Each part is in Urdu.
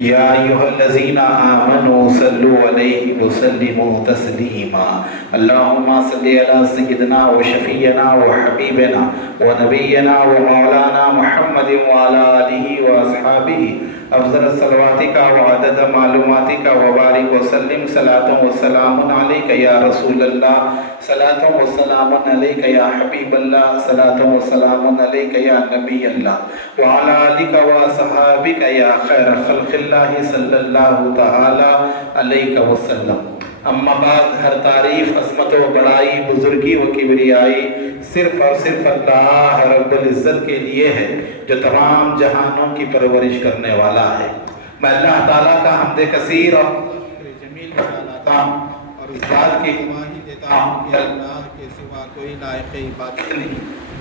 یا ایھا الذین آمنوا صلوا علیہ وسلموا تسلیما اللہم صلی علی سیدنا و شفیعنا و حبیبنا و نبینا و مولانا محمد وعلی آلہ و اصحابہ افضل الصلوات و عدد معلومات و بارک وسلم صلاۃ و سلام علیک یا رسول اللہ صلاۃ و سلام علیک یا حبیب اللہ صلاۃ و سلام علیک یا نبی اللہ وعلی آلک و اصحابک یا خیر خلق اللہ صلی اللہ تعالی علیہ وسلم۔ اما بعد، ہر تعریف، عظمت و بڑائی، بزرگی و کبریائی صرف اور صرف اللہ رب العزت کے لیے ہے جو تمام جہانوں کی پرورش کرنے والا ہے۔ میں اللہ تعالیٰ کا حمد کثیر اور جمیل لاتا ہوں اور اس بات کی گواہی دیتا ہوں کہ اللہ کے سوا کوئی لائق عبادت نہیں،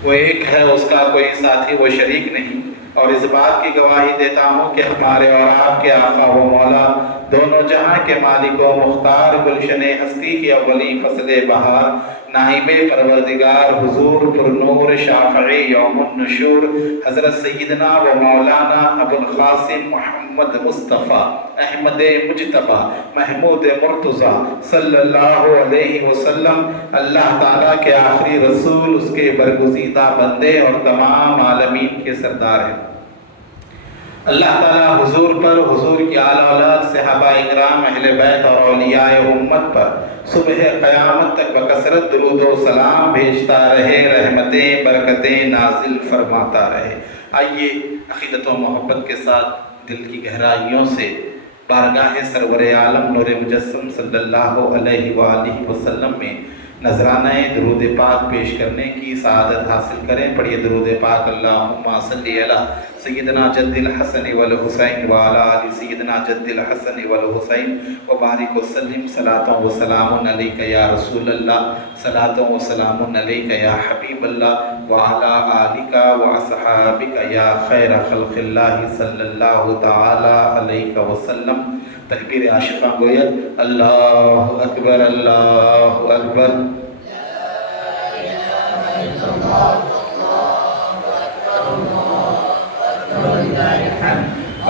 وہ ایک ہے، اس کا کوئی ساتھی و شریک نہیں، اور اس بات کی گواہی دیتا ہوں کہ ہمارے اور آپ کے آقا و مولا، دونوں جہاں کے مالک و مختار، گلشن ہستی کی اولی فصل بہار، نائب پروردگار، حضور پرنور شافعی یوم النشور، حضرت سیدنا و مولانا ابو القاسم محمد مصطفیٰ احمد مجتبیٰ محمود مرتضیٰ صلی اللہ علیہ وسلم، اللہ تعالیٰ کے آخری رسول، اس کے برگزیدہ بندے اور تمام عالمین کے سردار ہیں۔ اللہ تعالیٰ حضور پر، حضور کی آل اولاد، صحابہ اکرام، اہل بیت اور اولیاء امت پر صبح قیامت تک بکثرت درود و سلام بھیجتا رہے، رحمتیں برکتیں نازل فرماتا رہے۔ آئیے عقیدت و محبت کے ساتھ دل کی گہرائیوں سے بارگاہ سرور عالم نور مجسم صلی اللہ علیہ وآلہ وسلم میں نذرانہ درود پاک پیش کرنے کی سعادت حاصل کریں۔ پڑھیے درود پاک۔ اللہم صلی علی سیدنا جد الحسن والحسین وعلی آل سیدنا جد الحسن والحسین وبارک وسلم صلاۃ و سلام علیک یا رسول اللہ صلاۃ و سلام علیک یا حبیب اللہ وعلی آلک و اصحابک یا خیر خلق اللہ صلی اللہ تعالی علیہ وسلم۔ تکبیر عاشقاں گوید اللہ اکبر اللہ اکبر۔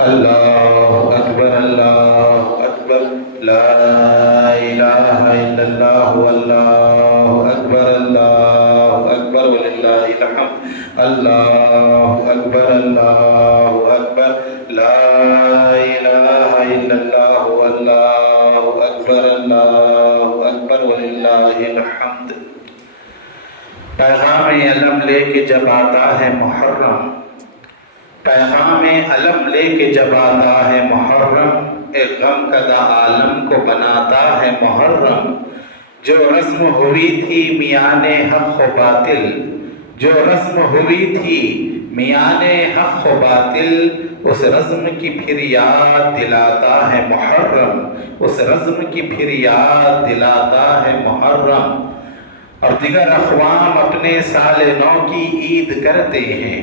اللہ اکبر اللہ اکبر، لا الہ الا اللہ اللہ اکبر اللہ اکبر وللہ الحمد۔ اللہ اکبر اللہ اکبر، لا الہ الا اللہ اللہ اکبر اللہ اکبر وللہ الحمد۔ پیغام علم لے کے جب آتا ہے محرم، پیغام علم لے کے جب آتا ہے محرم، ایک غم کدہ عالم کو بناتا ہے محرم۔ جو رسم ہوئی تھی میان حق و باطل، جو رسم ہوئی تھی میان حق و باطل، اس رسم کی پھر یاد دلاتا ہے محرم، اس رسم کی پھر یاد دلاتا ہے محرم۔ اور دیگر اقوام اپنے سال نو کی عید کرتے ہیں،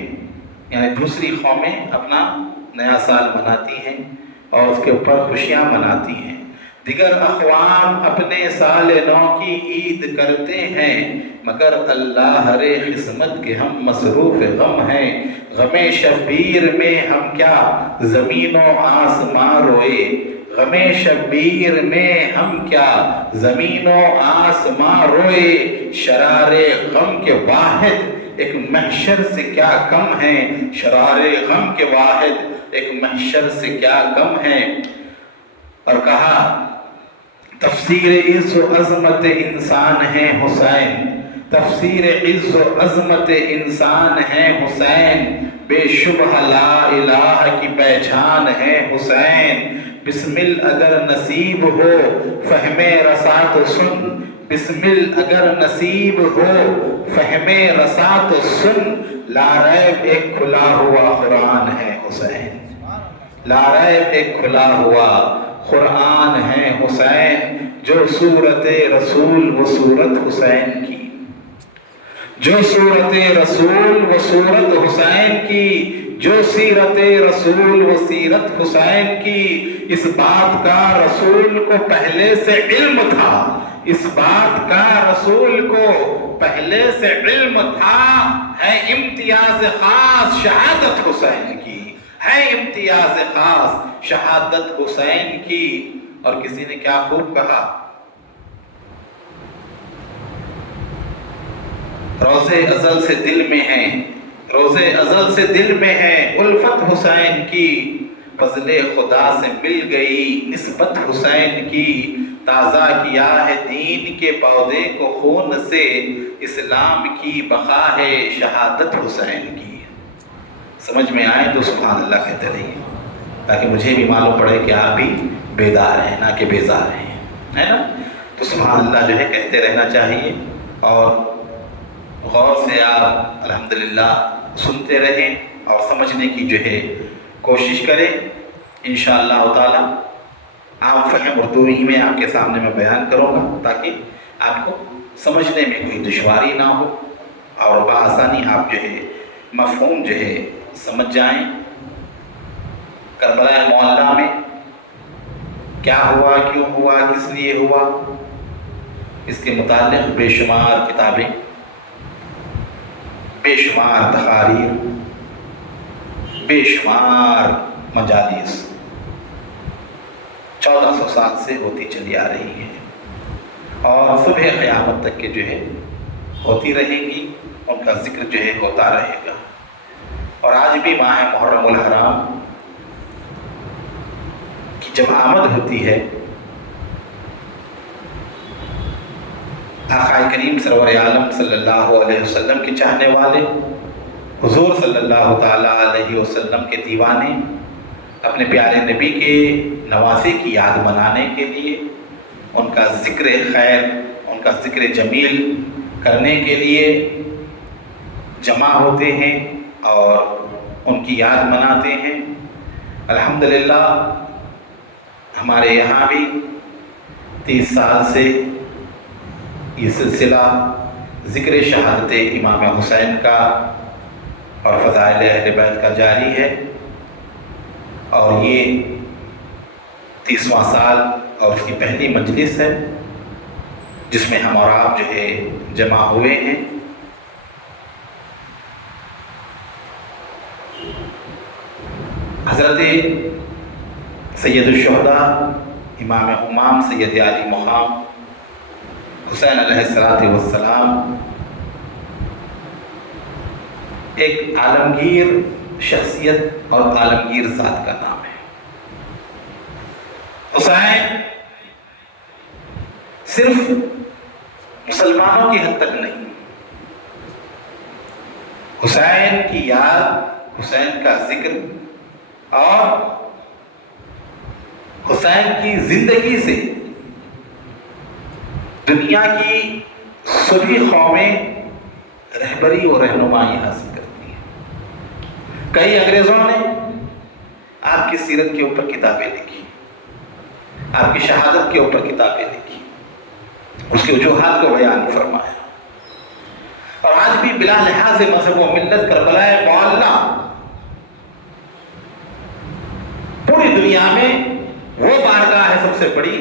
یعنی دوسری قومیں اپنا نیا سال مناتی ہیں اور اس کے اوپر خوشیاں مناتی ہیں۔ دیگر اقوام اپنے سال نو کی عید کرتے ہیں، مگر اللہ ہر قسمت کے ہم مصروف غم ہیں۔ غم شبیر میں ہم کیا زمین و آسمان روئے، غم شبیر میں ہم کیا زمین و آسمان روئے۔ شرار غم کے واحد ایک محشر سے کیا کم ہے، شرار غم کے واحد ایک محشر سے کیا کم ہے۔ اور کہا تفسیر عز و عظمت انسان ہے حسین، تفسیر عز و عظمت انسان ہے حسین، بے شبہ لا الہ کی پہچان ہے حسین۔ بسمل اگر نصیب ہو فہم رسا تو سن، بسمل اگر نصیب ہو فہم رسا تو سن، لا ریب ایک کھلا ہوا قرآن ہے حسین، لا ریب ایک کھلا ہوا قرآن ہے حسین۔ جو صورت رسول وہ صورت حسین کی، جو صورت رسول وہ صورت حسین کی، جو سیرت رسول وہ سیرت حسین کی۔ اس بات کا رسول کو پہلے سے علم تھا، اس بات کا رسول کو پہلے سے علم تھا، ہے امتیاز خاص شہادت حسین کی، ہے امتیاز خاص شہادت حسین کی. اور کسی نے کیا خوب کہا، روزے ازل سے دل میں ہے، روزے ازل سے دل میں ہے الفت حسین کی. فضل خدا سے مل گئی نسبت حسین کی. تازہ کیا ہے دین کے پودے کو خون سے، اسلام کی بقا ہے شہادت حسین کی. سمجھ میں آئے تو سبحان اللہ کہتے رہیے، تاکہ مجھے بھی معلوم پڑے کہ آپ بھی بیدار ہیں نہ کہ بیزار ہیں، ہے نا. تو سبحان اللہ جو ہے کہتے رہنا چاہیے، اور غور سے آپ الحمدللہ سنتے رہیں اور سمجھنے کی جو ہے کوشش کریں. انشاءاللہ تعالی عام فہم اردو ہی میں آپ کے سامنے میں بیان کروں گا، تاکہ آپ کو سمجھنے میں کوئی دشواری نہ ہو اور بآسانی آپ جو ہے مفہوم جو ہے سمجھ جائیں. کربلا معلیٰ میں کیا ہوا، کیوں ہوا، کس لیے ہوا، اس کے متعلق بے شمار کتابیں، بے شمار تقاریر، بے شمار مجالس 1400 سال سے ہوتی چلی آ رہی ہیں، اور صبح قیامت تک کے جو ہے ہوتی رہیں گی، ان کا ذکر جو ہے ہوتا رہے گا. اور آج بھی ماہ محرم الحرام کی جب آمد ہوتی ہے، آقا کریم سرور عالم صلی اللہ علیہ وسلم کے چاہنے والے، حضور صلی اللہ تعالیٰ علیہ وسلم کے دیوانے، اپنے پیارے نبی کے نواسے کی یاد منانے کے لیے، ان کا ذکر خیر، ان کا ذکر جمیل کرنے کے لیے جمع ہوتے ہیں اور ان کی یاد مناتے ہیں. الحمدللہ ہمارے یہاں بھی 30 سال سے یہ سلسلہ ذکر شہادت امام حسین کا اور فضائل اہل بیت کا جاری ہے، اور یہ 30واں سال اور اس کی پہلی مجلس ہے جس میں ہم اور آپ جو ہے جمع ہوئے ہیں. حضرت سید الشہداء امام امام سید علی مقام حسین علیہ السلام ایک عالمگیر شخصیت اور عالمگیر ذات کا نام ہے. حسین صرف مسلمانوں کی حد تک نہیں، حسین کی یاد، حسین کا ذکر اور حسین کی زندگی سے دنیا کی سبھی قومیں رہبری اور رہنمائی حاصل کرتی ہیں. کئی انگریزوں نے آپ کی سیرت کے اوپر کتابیں لکھی، آپ کی شہادت کے اوپر کتابیں لکھی، اس کے وجوہات کو بیان فرمایا، اور آج بھی بلا لحاظ مذہب و ملت کربلا معلیٰ پوری دنیا میں وہ بارگاہ ہے سب سے بڑی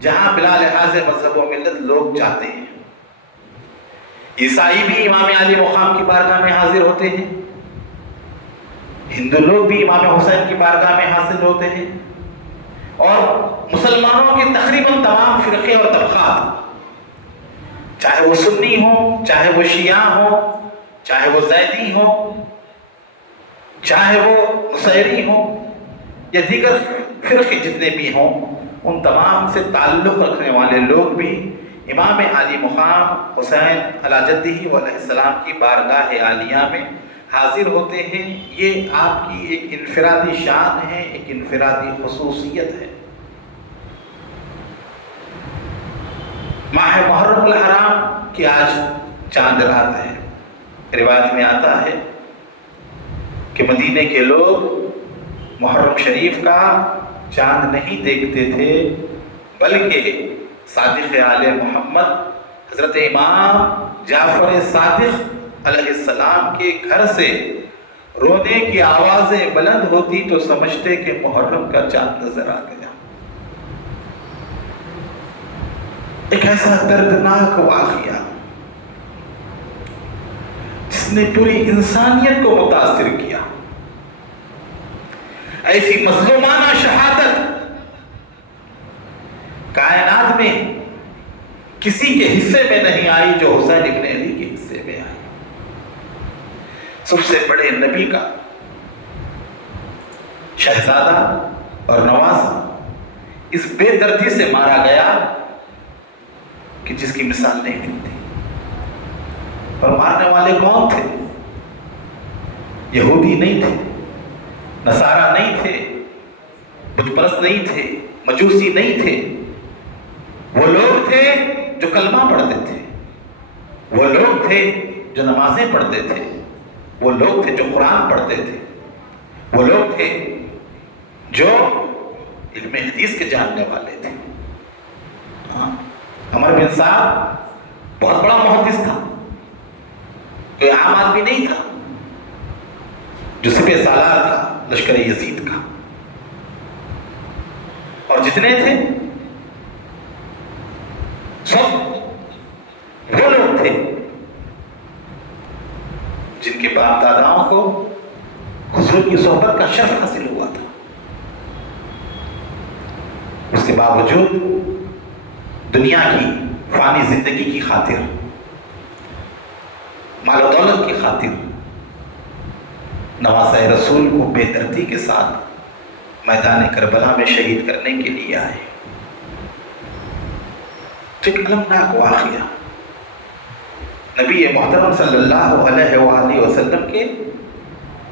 جہاں بلا لحاظ مذہب و ملت لوگ جاتے ہیں. عیسائی بھی امام علی مقام کی بارگاہ میں حاضر ہوتے ہیں، ہندو لوگ بھی امام حسین کی بارگاہ میں حاضر ہوتے ہیں، اور مسلمانوں کے تقریباً تمام فرقے اور طبقات، چاہے وہ سنی ہوں، چاہے وہ شیعہ ہوں، چاہے وہ زیدی ہوں، چاہے وہ نصیری ہوں، یا دیگر فرقے جتنے بھی ہوں، ان تمام سے تعلق رکھنے والے لوگ بھی امام علی مقام حسین علی جدہ علیہ السلام کی بارگاہ عالیہ میں حاضر ہوتے ہیں. یہ آپ کی ایک انفرادی شان ہے، ایک انفرادی خصوصیت ہے. ماہ محرم الحرام کی آج چاند رات ہے. روایت میں آتا ہے کہ مدینے کے لوگ محرم شریف کا چاند نہیں دیکھتے تھے، بلکہ صادق آل محمد حضرت امام جعفر صادق علیہ السلام کے گھر سے رونے کی آوازیں بلند ہوتی تو سمجھتے کہ محرم کا چاند نظر آ گیا. ایک ایسا دردناک واقعہ جس نے پوری انسانیت کو متاثر کیا. ایسی مظلومانہ شہادت کائنات میں کسی کے حصے میں نہیں آئی جو حسین ابن علی کے حصے میں آئی. سب سے بڑے نبی کا شہزادہ اور نواسا اس بے دردی سے مارا گیا کہ جس کی مثال نہیں ملتی. اور مارنے والے کون تھے؟ یہودی نہیں تھے، نصارہ نہیں تھے، بت پرست نہیں تھے، مجوسی نہیں تھے. وہ لوگ تھے جو کلمہ پڑھتے تھے، وہ لوگ تھے جو نمازیں پڑھتے تھے، وہ لوگ تھے جو قرآن پڑھتے تھے، وہ لوگ تھے جو علم حدیث کے جاننے والے تھے. عمر بن صاحب بہت بڑا محدث تھا، کوئی عام آدمی نہیں تھا، جو سپہ سالار تھا لشکر یزید کا. اور جتنے تھے سب وہ لوگ تھے جن کے باپ داداؤں کو حضور کی صحبت کا شرف حاصل ہوا تھا. اس کے باوجود دنیا کی فانی زندگی کی خاطر، مال و دولت کی خاطر نواسہ رسول کو بے دردی کے ساتھ میدان کربلا میں شہید کرنے کے لیے آئے. ایک المناک واقعہ نبی محترم صلی اللہ علیہ وآلہ وسلم کے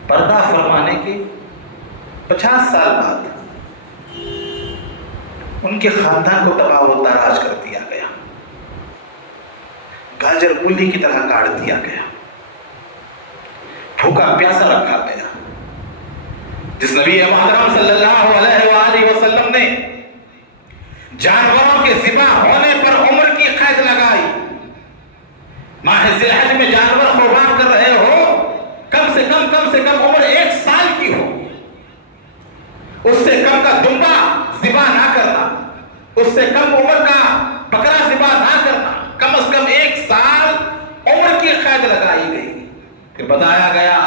پردہ فرمانے کے 50 سال بعد ان کے خاندان کو تباہ و تاراج کر دیا گیا، گاجر مولی کی طرح کاٹ دیا گیا، بھوکا پیاسا رکھا گیا. جس نبی محترم صلی اللہ علیہ وآلہ وسلم نے جانوروں کے ذبح ہونے پر عمر کی قید لگائی. ماہ ذی الحج میں جانور قربان کر رہے ہو، کم سے کم عمر 1 سال کی ہو. اس سے کم کا دمبا ذبح نہ کرنا، اس سے کم عمر کا بکرا ذبح نہ کرنا، کم از کم 1 سال عمر کی قید لگائی گئی. پھر بتایا گیا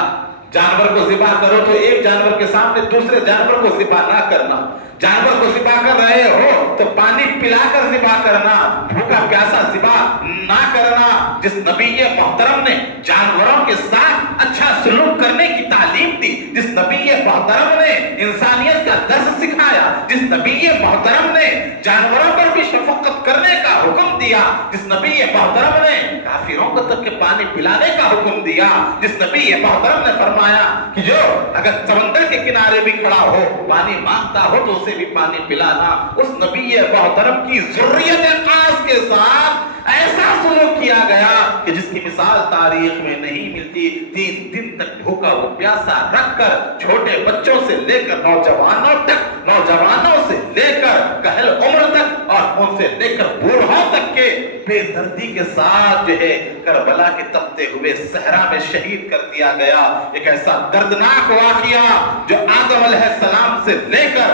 جانور کو ذبح کرو تو ایک جانور کے سامنے دوسرے جانور کو ذبح نہ کرنا. جانور کو ذبح کر رہے ہو تو پانی پلا کر ذبح کرنا، بھوکا پیاسا ذبح نہ کرنا. جس نبی محترم نے جانوروں کے ساتھ اچھا سلوک کرنے کی تعلیم دی، جس نبی محترم نے انسانیت کا درس سکھایا، جس نبی محترم نے جانوروں پر بھی شفقت کرنے کا حکم دیا، جس نبی محترم نے کافروں کو تک کے پانی پلانے کا حکم دیا، جس نبی محترم نے فرمایا کہ جو اگر سمندر کے کنارے بھی کھڑا ہو پانی مانگتا ہو تو اسے بھی پانی پلانا، اس نبی محترم کی ذریت خاص کے ساتھ ایسا سلوک کیا گیا کہ جس کی مثال تاریخ میں نہیں ملتی. 3 دن تک بھوکا و پیاسا رکھ کر چھوٹے بچوں سے لے کر نوجوانوں تک، نوجوانوں سے لے کر کہل عمر تک اور ان سے لے کر بوڑھوں تک کے بے دردی کے ساتھ جو ہے کربلا کے تپتے ہوئے صحرا میں شہید کر دیا گیا. ایک ایسا دردناک واقعہ جو آدم علیہ السلام سے لے کر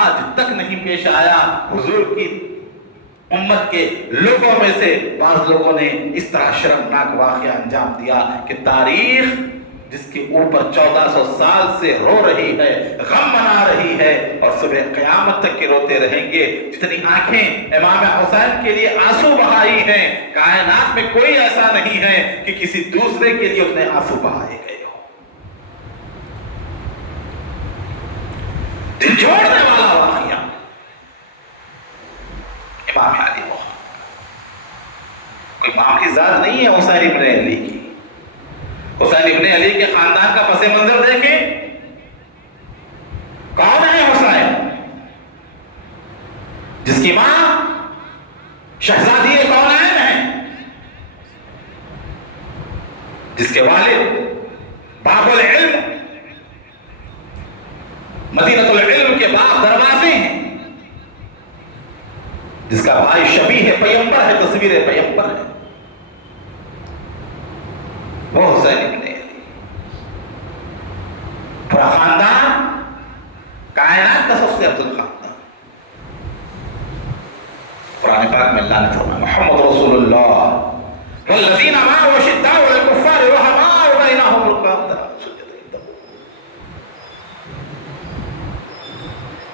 آج تک نہیں پیش آیا. حضور کی امت کے لوگوں میں سے بعض لوگوں نے اس طرح شرمناک واقعہ انجام دیا کہ تاریخ جس کے اوپر 1400 سال سے رو رہی ہے، غم منا رہی ہے اور صبح قیامت تک کے روتے رہیں گے. جتنی آنکھیں امام حسین کے لیے آنسو بہائی ہیں، کائنات میں کوئی ایسا نہیں ہے کہ کسی دوسرے کے لیے اتنے آنسو بہائے گئے ہو. دل جوڑنے والا واقعہ امام علی محمد، کوئی معمولی ذات نہیں ہے حسین ابن علی کی. حسین ابن علی کے خاندان کا پس منظر دیکھیں، کون ہے حسین؟ جس کی ماں شہزادی کونین ہے، جس کے والد باب العلم، مدینہ العلم کے باب دروازے ہیں، جس کا بھائی شبیہ پیمبر ہے، تصویر پیمبر ہے، وہ حسین ابن علی. پورا خاندان کائنات کا سب سے افضل خاندان. قرآن پاک میں اللہ نے فرمایا محمد رسول اللہ والذین معه اشداء علی الکفار رحماء بینہم رکعا.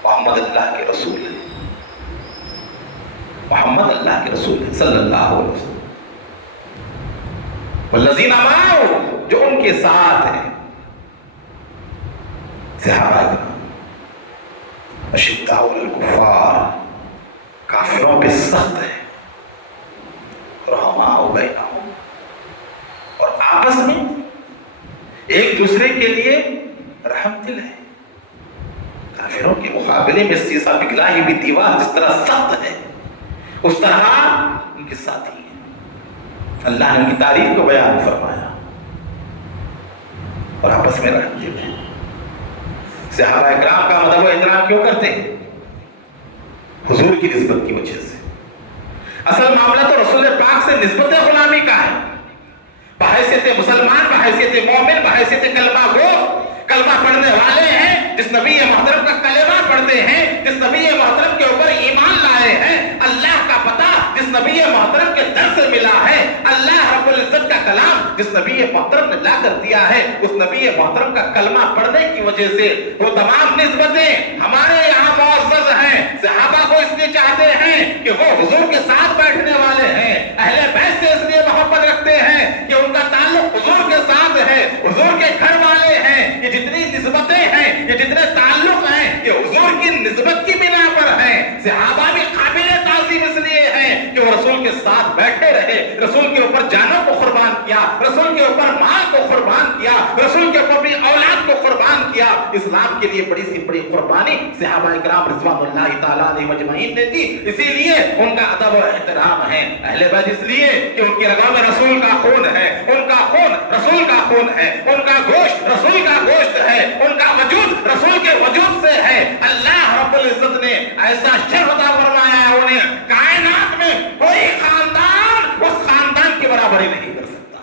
محمد اللہ کے رسول ہیں، محمد اللہ کے رسول ہیں صلی اللہ علیہ وسلم. والذین معہ، جو ان کے ساتھ ہیں، صحابہ کرام. اشداء علی الکفار، کافروں پہ سخت ہے. رحماء بینہم، اور آپس میں ایک دوسرے کے لیے رحم دل ہے. کافروں کے مقابلے میں سیسا پگھلا ہوئی دیوار جس طرح سخت ہے، اس طرح ان کے ساتھی ہیں. اللہ نے ان کی تعریف کو بیان فرمایا اور آپس میں رحم دل ہے. صحابہ اکرام کا مدح و احترام کیوں کرتے ہیں؟ حضور کی نسبت کی وجہ سے. اصل معاملہ تو رسول پاک سے نسبت غلامی کا ہے. بحیثیت مسلمان، بحیثیت مومن، بحیثیت کلمہ گو، کلمہ پڑھنے والے ہیں، جس نبی محترم کا کلمہ پڑھتے ہیں، جس نبی محترم کے اوپر ایمان لائے ہیں، اللہ کا پتہ جس نبی محترم کے در سے ملا ہے، اللہ رب العزت کا کلام جس نبی محترم نے لا کر دیا ہے، اس نبی محترم کا کلمہ پڑھنے کی وجہ سے وہ تمام نسبتیں ہمارے یہاں معزز ہیں. صحابہ کو اس لیے چاہتے ہیں کہ وہ حضور کے ساتھ بیٹھنے والے ہیں، اہل بیت سے اس لیے محبت رکھتے ہیں کہ ان کا تعلق حضور کے ساتھ ہے، حضور کے گھر والے ہیں. یہ جتنی نسبتیں ہیں، یہ جتنے تعلق ہیں، یہ حضور کی نسبت کی بنا پر ہیں. صحابہ بھی قابل تعظیم اس لیے ہیں کہ وہ رسول کے ساتھ بیٹھے رہے، رسول کے اوپر جانوں کو قربان کیا، رسول کے اوپر مال کو قربان کیا، رسول کے اوپر اپنی اولاد کو قربان کیا. اسلام کے لیے بڑی سی بڑی قربانی صحابہ اکرام رضوان اللہ تعالیٰ علیہ مجمعین نے دی. اسی لیے ان کا ادب و احترام ہے. اہل بیت اس لیے کہ ان کی رگوں میں رسول کا خون ہے، ان کا خون رسول کا خون ہے، ان کا گوشت رسول کا گوشت ہے، ان کا وجود رسول کے وجود سے ہے. اللہ رب العزت نے ایسا شرف عطا فرمایا ہے انہیں، کائنات میں کوئی خاندان اس خاندان کی برابری نہیں کر سکتا.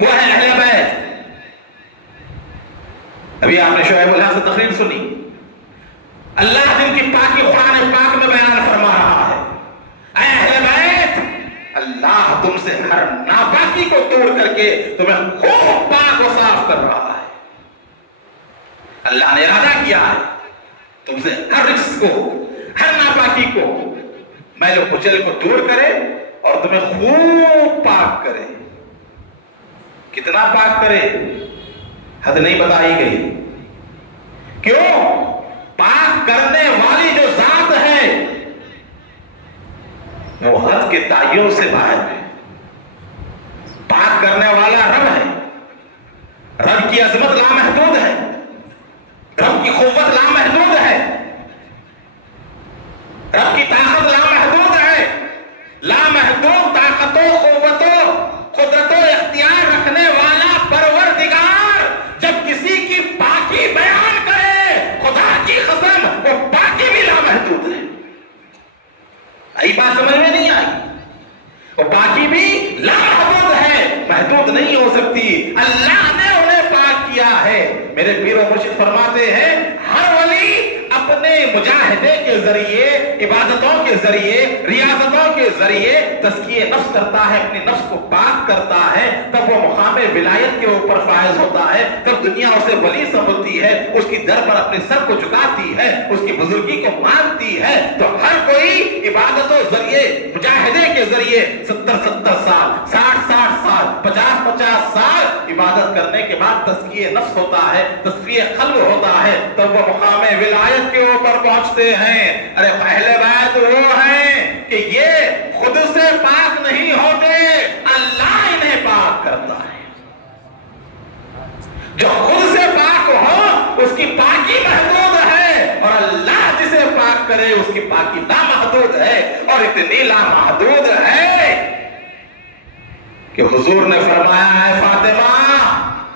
وہ ہے اہل بیت. ابھی آپ نے شعیب اللہ سے تقریر سنی. اللہ جن کی پاکی قرآن پاک میں بیان فرما رہا ہے، اے اہل بیت، اللہ تم سے ہر ناپاکی کو توڑ کر کے تمہیں خوب پاک و صاف کر رہا ہے. اللہ نے ارادہ کیا ہے تم سے ہر رجس کو، ہر ناپاکی کو، میل و کچل کو دور کرے اور تمہیں خوب پاک کرے. کتنا پاک کرے حد نہیں بتائی گئی. کیوں؟ پاک کرنے والی جو ذات ہے وہ حد کے تعین سے باہر ہے. پاک کرنے والا رب ہے. رب کی عظمت لامحدود ہے، رب کی قوت لامحدود ہے، رب کی طاقت لامحدود ہے. لامحدود طاقت و قوت و قدرت و اختیار رکھنے والا پروردگار جب کسی کی پاکی بیان کرے، خدا کی قسم وہ پاکی بھی لامحدود ہے. ای بات سمجھ میں نہیں آئی؟ وہ پاکی بھی لامحدود ہے، محدود نہیں ہو سکتی. اللہ نے انہیں پاک کیا ہے. میرے پیر و مرشد فرماتے ہیں ہر ولی اپنے مجاہدے کے ذریعے، عبادتوں کے ذریعے، ریاضتوں کے ذریعے تزکیہ نفس کرتا ہے، اپنے نفس کو پاک کرتا ہے. تب وہ مقام ولایت کے اوپر فائز ہوتا ہے. تب دنیا اسے ولی سمجھتی ہے، اس کی در پر اپنے سر کو جھکاتی ہے، اس کی بزرگی کو مانتی ہے. تو ہر کوئی عبادتوں ذریعے، مجاہدے کے ذریعے 70 سال، 60 سال، 50 سال عبادت کرنے کے بعد تزکیہ نفس ہوتا ہے، تزکیہ قلب ہوتا ہے. تب وہ مقام ولایت کے اوپر پہنچتے ہیں. ارے اہل بیت وہ ہیں کہ یہ خود سے پاک نہیں ہوتے، اللہ انہیں پاک کرتا ہے. جو خود سے پاک ہو اس کی پاکی محدود ہے، اور اللہ جسے پاک کرے اس کی پاکی لامحدود ہے. اور اتنی لامحدود ہے کہ حضور نے فرمایا ہے فاطمہ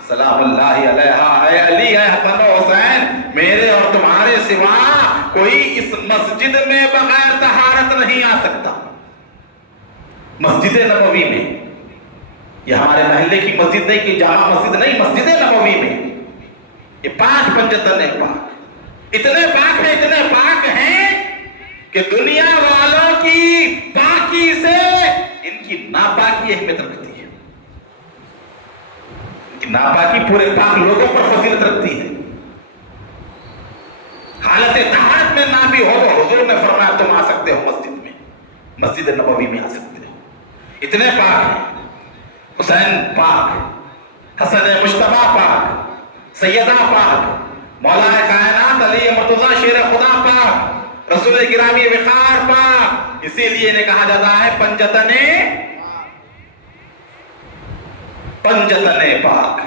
سلام اللہ علیہا، اے علی، اے حسن و حسین، میرے اور تمہارے سوا کوئی اس مسجد میں بغیر طہارت نہیں آ سکتا. مسجد نبوی میں، یہ ہمارے محلے کی مسجد نہیں، کہ جامع مسجد نہیں، مسجد نبوی میں یہ 5 پنجتن پاک، اتنے پاک ہیں، اتنے پاک ہیں کہ دنیا والوں کی پاکی سے ان کی ناپاکی اہمیت رکھتی ہے. ان کی ناپاکی پورے پاک لوگوں پر فضیلت رکھتی ہے. حالت طہارت میں نہ بھی ہو تو حضور نے فرمایا تم آ سکتے ہو مسجد میں، مسجد نبوی میں آ سکتے ہو۔ اتنے پاک ہیں، حسین پاک، حسن مجتبیٰ پاک، سیدہ پاک، مولا کائنات علی مرتضیٰ شیر خدا پاک، رسول گرامی وقار پاک، اسی لیے انہیں کہا جاتا ہے پنجتن پاک۔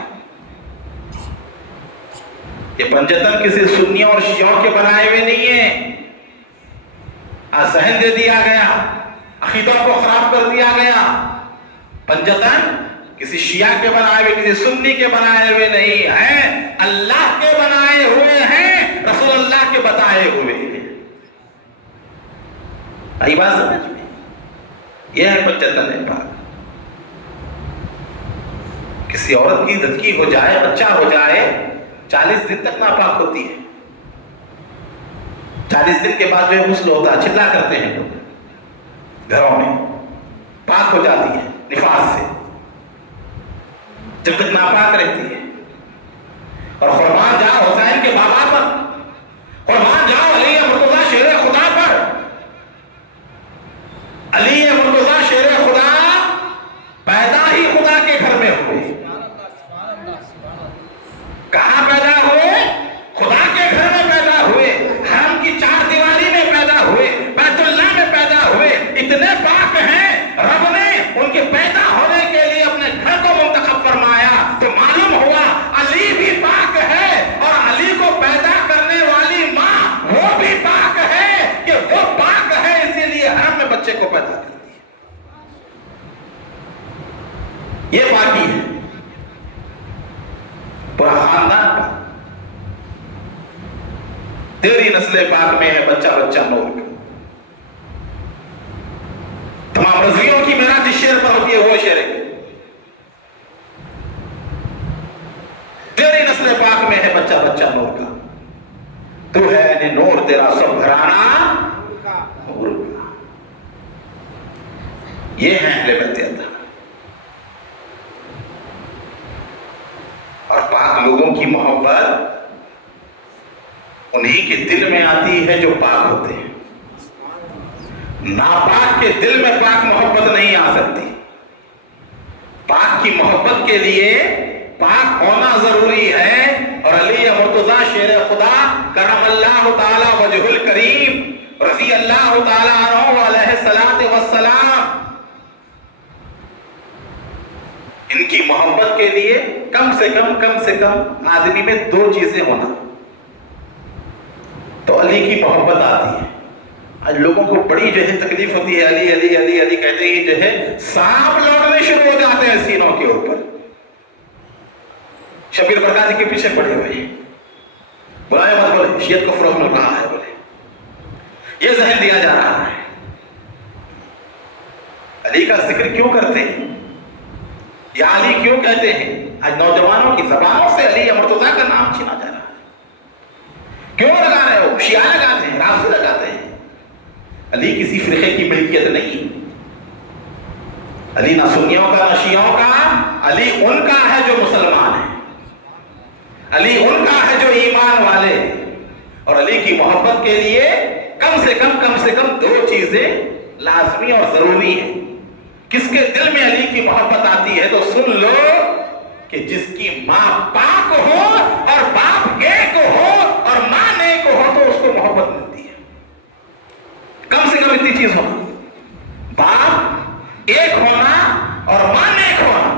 یہ پنجتن کسی سنیوں اور شیعوں کے بنائے ہوئے نہیں ہیں، ذہن دے دیا گیا، عقیدوں کو خراب کر دیا گیا۔ پنجتن کسی شیعہ کے بنائے ہوئے، کسی سنی کے بنائے ہوئے نہیں ہیں، اللہ کے بنائے ہوئے ہیں، رسول اللہ کے بتائے ہوئے ہیں۔ آئی بات سمجھ میں؟ یہ ہے پنجتن پاک۔ کسی عورت کی زچگی ہو جائے، بچہ ہو جائے، 40 دن تک ناپاک ہوتی ہے۔ 40 دن کے بعد جو غسل ہوتا ہے، چلا کرتے ہیں لوگ گھروں میں، پاک ہو جاتی ہے نفاس سے، جب تک ناپاک رہتی ہے۔ اور قربان جاؤ حسین کے بابا پر، قربان جاؤ علی مرتضیٰ شیر خدا پر۔ علی مرتضیٰ شیر خدا پیدا ہی خدا کے گھر میں ہوئے۔ کہاں پیدا ہوئے؟ خدا کے گھر میں پیدا ہوئے، حرم کی 4 دیواری میں پیدا ہوئے، بیت اللہ میں پیدا ہوئے۔ اتنے پاک ہیں، رب نے ان کے پیدا ہونے کے لیے اپنے گھر کو منتخب فرمایا، تو معلوم ہوا علی بھی پاک ہے، اور علی کو پیدا کرنے والی ماں وہ بھی پاک ہے، کہ وہ پاک ہے اسی لیے حرم میں بچے کو پیدا کرتی ہے۔ یہ پاکی ہے، پورا خاندان پاک۔ تیری نسل پاک میں ہے بچہ بچہ نور کا۔ تمام رضویوں کی میراث جس شیر پر ہوتی ہے وہ شیر ہے، تیری نسل پاک میں ہے بچہ بچہ نور کا، تو ہے یعنی نور تیرا سب گھرانہ نور کا۔ یہ ہے اہل بیت اللہ۔ اور پاک لوگوں کی محبت انہی کے دل میں آتی ہے جو پاک ہوتے ہیں۔ ناپاک کے دل میں پاک محبت نہیں آ سکتی۔ پاک کی محبت کے لیے پاک ہونا ضروری ہے۔ اور علی مرتضیٰ شیر خدا کرم اللہ تعالی وجہ الکریم رضی اللہ تعالی عنہ علیہ الصلوۃ والسلام، ان کی محبت کے لیے کم سے کم آدمی میں 2 چیزیں ہونا تو علی کی محبت آتی ہے۔ آج لوگوں کو بڑی جو ہے تکلیف ہوتی ہے، علی علی علی علی کہتے ہی جو ہے سانپ لوٹنے شروع ہو جاتے ہیں سینوں کے اوپر۔ شبیر پرکاش کے پیچھے پڑے ہوئے ہیں، برائے مت بولے، شیعت کو فروغ مل رہا ہے بولے، یہ ذہن دیا جا رہا ہے۔ علی کا ذکر کیوں کرتے ہیں یا علی کیوں کہتے ہیں؟ آج نوجوانوں کی زبانوں سے علی مرتضیٰ کا نام چھینا جا رہا ہے۔ کیوں لگا رہے ہو؟ شیعہ لگاتے ہیں، رافضی لگاتے ہیں۔ علی کسی فرقے کی ملکیت نہیں، علی نہ سنیوں کا نہ شیعوں کا، علی ان کا ہے جو مسلمان ہیں، علی ان کا ہے جو ایمان والے ہیں۔ اور علی کی محبت کے لیے کم سے کم 2 چیزیں لازمی اور ضروری ہیں۔ کس کے دل میں علی کی محبت آتی ہے تو سن لو کہ جس کی ماں پاک ہو اور باپ ایک ہو اور ماں نیک ہو تو اس کو محبت ملتی ہے۔ کم سے کم اتنی چیز ہونا، باپ ایک ہونا اور ماں نیک ہونا،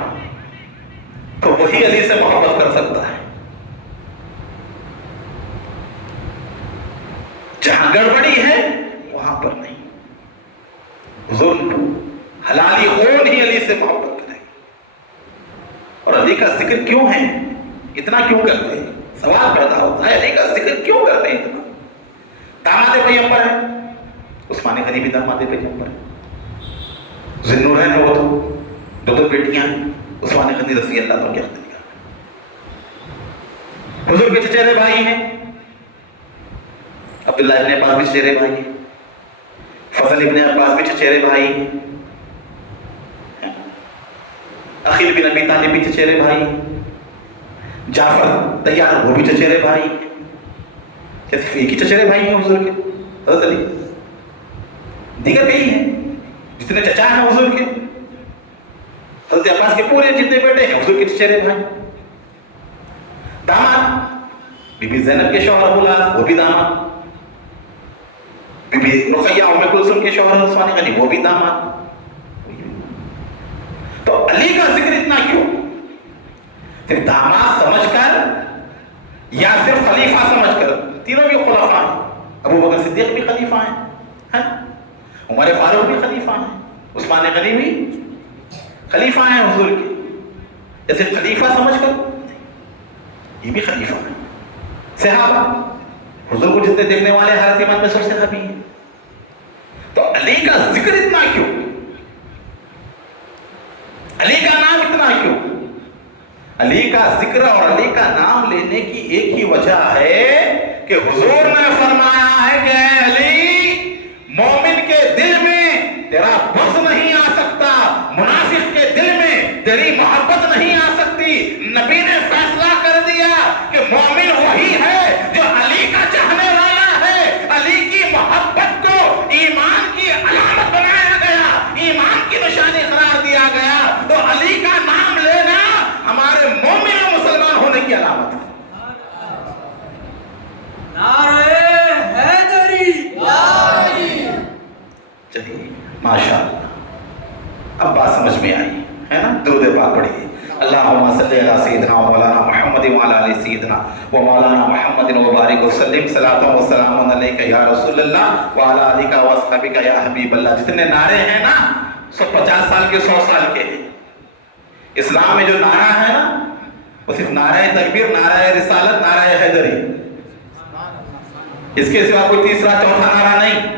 تو وہی علی سے محبت کر سکتا ہے۔ جہاں گڑبڑی ہے وہاں پر نہیں۔ ظلم حلالی خون ہی علی سے محبت کرے۔ اور علی کا ذکر کیوں ہے؟ اتنا کیوں کرتے ہیں؟ سوال پیدا ہوتا ہے، علی کا ذکر کیوں کرتے ہیں اتنا؟ داماد پیغمبر ہے، عثمان غنی بھی داماد پیغمبر ہے، ذی النورین ہے، وہ تو 2 بیٹیاں ہیں، عثمان غنی رضی اللہ عنہ کے اختیار۔ حضور کے چچیرے بھائی ہیں، عبداللہ ابن عباس بھی چچیرے بھائی ہیں، فضل ابن عباس بھی چچیرے بھائی ہیں، عقیل بن ابی طالب بھی چچیرے بھائی ہیں، جعفر تیار وہ بھی چچیرے بھائی ہیں، کیا صرف ایک ہی چچرے بھائی ہیں حضور کے؟ حضرت علی، دیگر کئی ہیں جتنے چچا ہیں حضور کے. حضرت عباس کے پورے جتنے بیٹے ہیں حضور کے چچرے بھائی. داماد بی بی زینب کے شوہر ابو العاص وہ بھی داماد، بی بی رقیہ ام کلثوم کے شوہر عثمان غنی وہ بھی داماد. تو علی کا ذکر اتنا کیوں؟ صرف داماد سمجھ کر یا صرف خلیفہ سمجھ کر؟ تینوں بھی خلفاء ہیں. ابو بکر صدیق بھی خلیفہ ہیں، عمر فاروق بھی خلیفہ ہیں، عثمان غنی بھی خلیفہ ہیں حضور کے. جیسے خلیفہ سمجھ کر یہ بھی خلیفہ ہیں. صحابہ حضور کو جتنے دیکھنے والے حضرت ایمان میں سب سے صحابی ہیں. تو علی کا ذکر اتنا کیوں؟ علی کا نام اتنا کیوں؟ علی کا ذکر اور علی کا نام لینے کی ایک ہی وجہ ہے کہ حضور نے فرمایا ہے کہ اے علی، مومن کے دل میں تیرا بغض نہیں آ سکتا، منافق کے دل میں تیری محبت نہیں آ سکتی. نبی نے فیصلہ کر دیا کہ مومن وہی ہے جو علی کا چاہنے والا ہے. علی کی محبت کو ایمان کی علامت بنایا گیا، ایمان کی نشانی قرار دیا گیا. تو علی کا نام لینا ہمارے مومن و مسلمان ہونے کی علامت ہے. نعرہ حیدری. چلیے ماشاءاللہ اب بات سمجھ میں آئی ہے نا. درود پاک پڑھیے. اللہم صلی علی سیدنا مولانا محمد وعلی آل سیدنا و مولانا محمد وبارک وسلم. صلاۃ و سلام علیک یا رسول اللہ وعلی آلک و اصحابک یا حبیب اللہ. جتنے نعرے ہیں نا 150 سال کے 100 سال کے ہیں. اسلام میں جو نعرہ ہے نا وہ صرف نعرہ تکبیر، نعرہ رسالت، نعرہ حیدری. اس کے سوا کوئی تیسرا چوتھا نعرہ نہیں.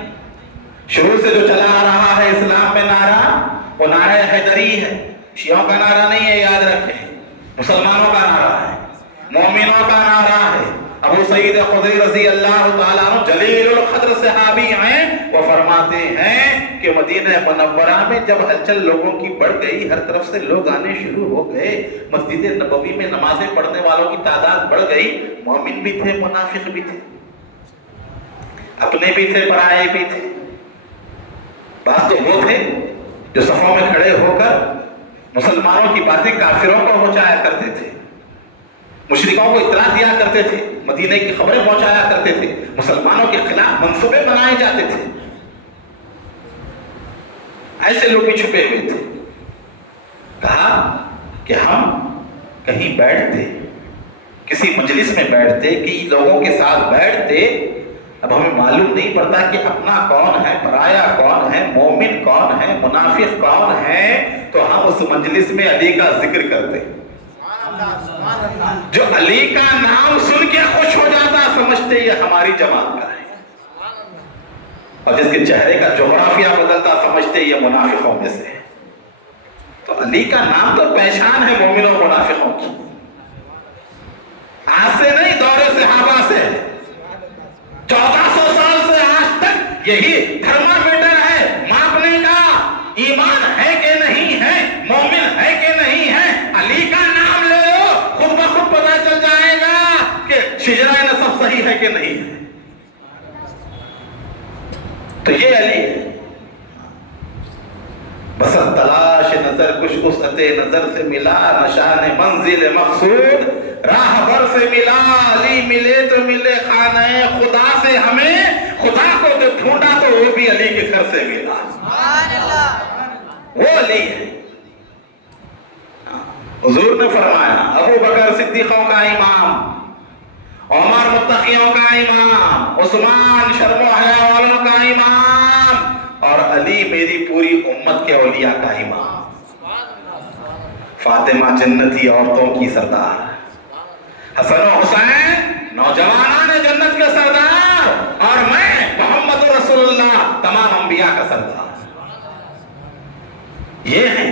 شروع سے جو چلا آ رہا ہے اسلام میں نعرہ وہ نعرہ حیدری ہے. شیعوں کا نعرہ نہیں ہے، یاد رکھیں. مسلمانوں کا نعرہ ہے، مومنوں کا نعرہ ہے. ابو سعید خدری رضی اللہ تعالیٰ عنہ جلیل القدر صحابی ہیں. وہ فرماتے ہیں کہ مدینہ منورہ میں جب ہلچل لوگوں کی بڑھ گئی، ہر طرف سے لوگ آنے شروع ہو گئے، مسجد نبوی میں نمازیں پڑھنے والوں کی تعداد بڑھ گئی. مومن بھی تھے، منافق بھی تھے، اپنے بھی تھے، پرائے بھی تھے. بعض تو وہ تھے جو صفوں میں کھڑے ہو کر مسلمانوں کی باتیں کافروں کو پہنچایا کرتے تھے، مشرکوں کو اطلاع دیا کرتے تھے، مدینے کی خبریں پہنچایا کرتے تھے، مسلمانوں کے خلاف منصوبے بنائے جاتے تھے. ایسے لوگ بھی چھپے ہوئے تھے. کہا کہ ہم کہیں بیٹھتے، کسی مجلس میں بیٹھتے، کہ لوگوں کے ساتھ بیٹھتے، اب ہمیں معلوم نہیں پڑتا کہ اپنا کون ہے، پرایا کون ہے، مومن کون ہے، منافق کون ہے. تو ہم اس مجلس میں علی کا ذکر کرتے. جو علی کا نام سن کے خوش ہو جاتا سمجھتے یہ ہماری جماعت کا ہے، اور جس کے چہرے کا جغرافیہ بدلتا سمجھتے یہ منافقوں میں سے ہے. تو علی کا نام تو پہچان ہے مومنوں اور منافقوں کی. آج سے نہیں، دور صحابہ سے 1400 سال سے آج تک یہی تھرمامیٹر ہے ماپنے کا. ایمان ہے کہ نہیں ہے، مومن ہے کہ نہیں ہے. علی کا نام لے لو، خود بخود پتہ چل جائے گا کہ شجرہ نسب صحیح ہے کہ نہیں ہے. تو یہ علی ہے. بس تلاش نظر کچھ وسعت نظر سے ملا، نشان منزل مقصود راہ بر سے ملا. علی ملے تو ملے خانہ خدا سے، ہمیں خدا کو جو ڈھونڈا تو وہ بھی علی کے گھر سے ملا. وہ علی ہے. حضور نے فرمایا ابو بکر صدیقوں کا امام، عمر متقیوں کا امام، عثمان شرم و حیا والوں کا امام، اور علی میری پوری امت کے اولیاء کا امام. فاطمہ جنتی عورتوں کی سردار، حسن و حسین نوجوانان جنت کے سردار، اور میں محمد رسول اللہ تمام انبیاء کا سردار. یہ ہیں.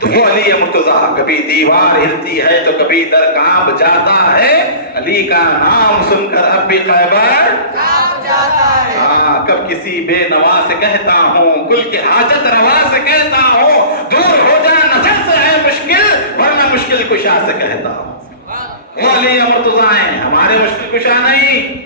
تو وہ علی مرتضیٰ. کبھی دیوار ہلتی ہے تو کبھی در کانپ جاتا ہے، علی کا نام سن کر اب بھی خیبر کانپ جاتا ہے. ہاں، کب کسی بے نوا سے کہتا ہوں، کل کے حاجت روا سے کہتا ہوں، دور ہو جا نظر سے ہے مشکل، ورنہ مشکل کشا سے کہتا ہوں. وہ علی مرتضیٰ ہیں، ہمارے مشکل کشا نہیں۔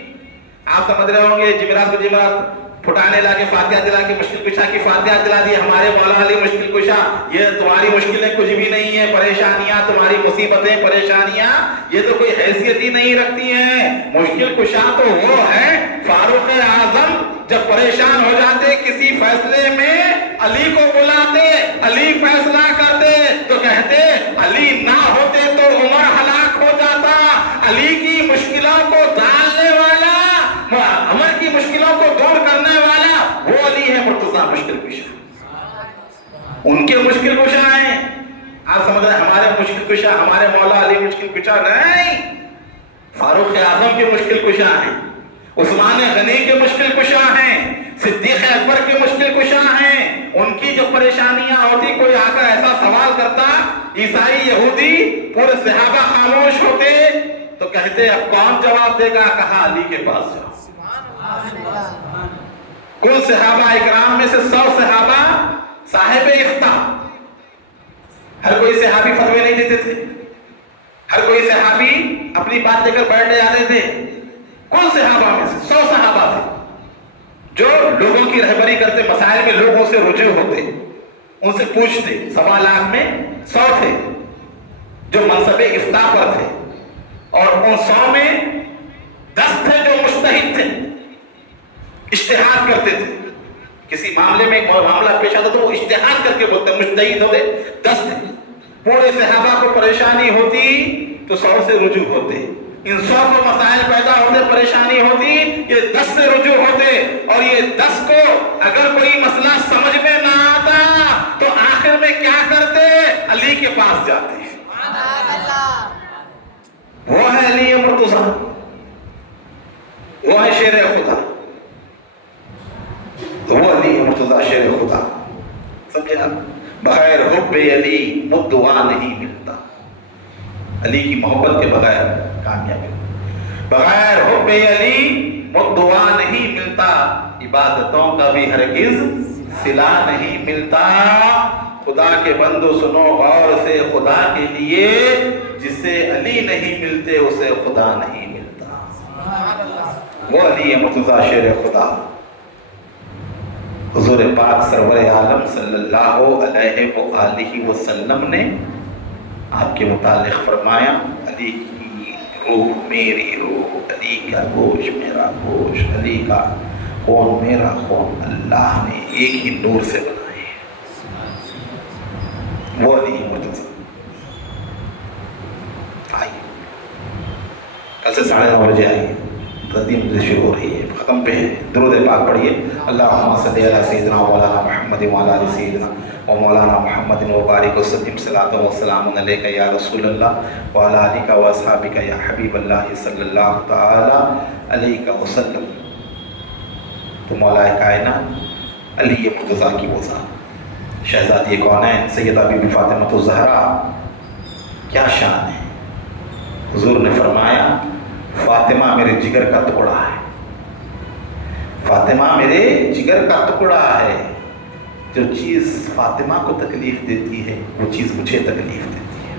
آپ سمجھ رہے ہوں گے جمعرات کو جمعرات پھٹانے لا کے فاتحہ دلا کے مشکل کشا کی فاتحہ دلا دی، ہمارے مولا علی مشکل کشا۔ یہ تمہاری مشکلیں کچھ بھی نہیں ہیں، پریشانیاں تمہاری مصیبتیں پریشانیاں یہ تو کوئی حیثیت ہی نہیں رکھتی ہیں۔ مشکل کشا تو وہ ہے فاروق اعظم، جب پریشان ہو جاتے کسی فیصلے میں علی کو بلاتے، علی فیصلہ کرتے تو کہتے علی نہ ہوتے تو عمر ہلاک ہو جاتا۔ علی کی مشکلوں کو ڈالنے والا، عمر کی مشکلوں کو دور کرنے والا وہ علی ہے مرتضیٰ مشکل کشا۔ ان کے مشکل کشا ہیں۔ آپ سمجھ رہے ہیں ہمارے مشکل کشا، ہمارے مولا علی مشکل کشا نہیں، فاروق اعظم کے مشکل کشا ہیں، عثمان غنی کے مشکل کشا ہیں، صدیق اکبر کے مشکل کشا ہیں۔ ان کی جو پریشانیاں ہوتی، کوئی آ کر ایسا سوال کرتا، عیسائی یہودی پورے صحابہ خاموش ہوتے تو کہتے اب کون جواب دے گا؟ کہا علی کے پاس جاؤ۔ کل صحابہ اکرام میں سے 100 صحابہ صاحب افتاء، ہر کوئی صحابی فتوے نہیں دیتے تھے، ہر کوئی صحابی اپنی بات لے کر بیٹھ جاتے تھے۔ کل صحابہ میں سے 100 صحابہ تھے جو لوگوں کی رہبری کرتے، مسائل میں لوگوں سے رجوع ہوتے، ان سے پوچھتے۔ 1.25 لاکھ میں 100 تھے جو منصب افتاء پر تھے، اور ان 100 میں 10 تھے جو مجتہد تھے، اجتہاد کرتے تھے۔ کسی معاملے میں ایک معاملہ پیش آتا تو وہ اجتہاد کر کے بولتے، مجتہد ہوتے 10 تھے۔ پورے صحابہ کو پریشانی ہوتی تو 100 سے رجوع ہوتے، ان 100 کو مسائل پیدا ہوتے، پریشانی ہوتی، یہ 10 سے رجوع ہوتے، اور یہ 10 کو اگر کوئی مسئلہ سمجھ میں نہ آتا تو آخر میں کیا کرتے؟ علی کے پاس جاتے۔ وہ ہے علی مرتضیٰ، وہ ہے شیر خدا، تو وہ علی مرتضیٰ شیر خدا۔ سمجھے آپ؟ بغیر حب علی مدعا نہیں ملتا، علی کی محبت کے بغیر کامیابی، بغیر حب علی مدعا نہیں ملتا، عبادتوں کا بھی ہرگز صلہ نہیں ملتا۔ خدا کے بندو سنو غور سے، خدا کے لیے جسے علی نہیں ملتے اسے خدا نہیں ملتا۔ وہ علی مرتضیٰ شیر خدا۔ حضور پاک سرور عالم صلی اللہ علیہ وآلہ وسلم نے آپ کے متعلق فرمایا، علی کی روح میری روح، علی کا گوشت میرا گوشت، علی کا خون میرا خون، اللہ نے ایک ہی نور سے بنائے۔ وہ علی مرتضیٰ۔ آئیے کل سے 9:30 بجے آئیے، گدی مجلس شروع ہو رہی ہے، ختم پہ ہے، درود پاک پڑھیے۔ اللہم صلی علی سیدنا مولانا محمد وعلی آل سیدنا و مولانا محمد وبارک وسلم، صلاۃ و سلام علیک یا رسول اللہ وعلی آلک و اصحابک یا حبیب اللہ صلی اللہ تعالی علیہ وسلم۔ تو مولا کائنات علی مرتضیٰ کی وہ ذات، شہزادی کونین سیدہ بی بی فاطمہ الزہرا، کیا شان ہے۔ حضور نے فرمایا فاطمہ میرے جگر کا ٹکڑا ہے، فاطمہ میرے جگر کا ٹکڑا ہے، جو چیز فاطمہ کو تکلیف دیتی ہے وہ چیز مجھے تکلیف دیتی ہے،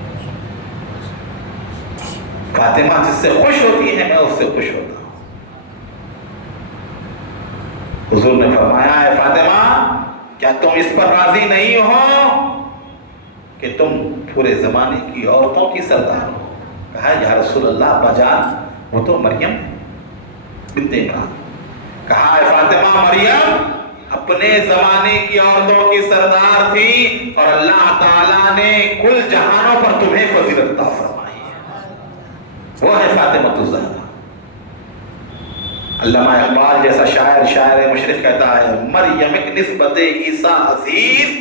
فاطمہ جس سے خوش ہوتی ہے میں اس سے خوش ہوتا ہوں۔ حضور نے فرمایا ہے فاطمہ کیا تم اس پر راضی نہیں ہو کہ تم پورے زمانے کی عورتوں کی سردار ہو؟ کہا یا رسول اللہ ابا جان وہ تو مریم بنت عمران۔ کہا ہے فاطمہ مریم اپنے زمانے کی عورتوں کی سردار تھی، اور اللہ تعالیٰ نے کل جہانوں پر تمہیں فضیلت عطا فرمائی ہے، وہ ہے فاطمہ الزہرا۔ علامہ اقبال جیسا شاعر مشرق کہتا ہے مریم ایک نسبت عیسیٰ عزیز،